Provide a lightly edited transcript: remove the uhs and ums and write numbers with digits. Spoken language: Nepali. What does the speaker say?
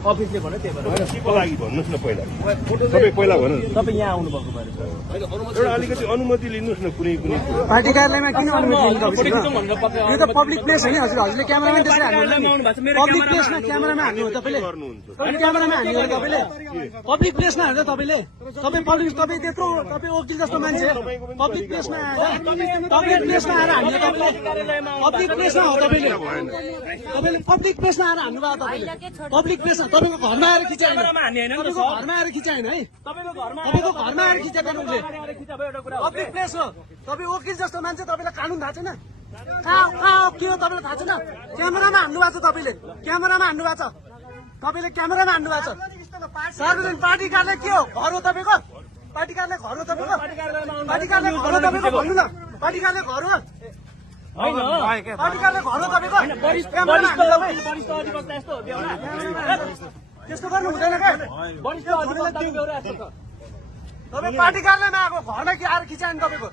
अफिसले भन्यो त्यही भएर केको लागि भन्नुहोस् न पहिला तपाईँ पहिला भन्नु तपाईँ यहाँ आउनुभएको भएर एउटा अलिकति अनुमति लिनुहोस् न कुनै कुनै पार्टी कार्यालयमा किन अनुमति लिनु यो त पब्लिक प्लेस होइन हजुरले क्यामेराम्यान त्यसरी हान्नु पब्लिक प्लेसमा क्यामेरामा हान्नु हो तपाईँले क्यामेरामा हान्नु हो तपाईँले पब्लिक प्लेसमा हान्छ तपाईँले तपाईँ त्यत्रो तपाईँ वकिल जस्तो मान्छे पब्लिक प्लेसमा आएर हान्नु तपाईँले पब्लिक प्लेसमा हो तपाईँले पब्लिक प्लेसमा आएर हान्नु भयो तपाईँले पब्लिक प्लेसमा तपाईँको घरमा आएर खिचाएन तपाईँको घरमा आएर खिचाएन है तपाईँको घरमा आएर खिचाएको पब्लिक प्लेस हो तपाईँ वकिल जस्तो मान्छे तपाईँलाई कानुन थाहा छैन कहाँ के हो तपाईँलाई थाहा छैन क्यामेरामा हान्नु भएको छ तपाईँले क्यामेरामा हान्नु भएको छ तपाईँले क्यामेरामा हान्नु भएको छ सार्वजनिक पार्टी कार्यालय के हो घर हो तपाईँको पार्टी कार्यालय घर हो तपाईँको पार्टी कार्यालय घर हो तपाईँको भन्नु न पार्टी कार्यालय घर हो पार्टी कार्यालय घर हो तपाईँको त्यस्तो गर्नु हुँदैन क्या तपाईँ पार्टी कार्यालयमा आएको घरमा के आएर खिचायो नि तपाईँको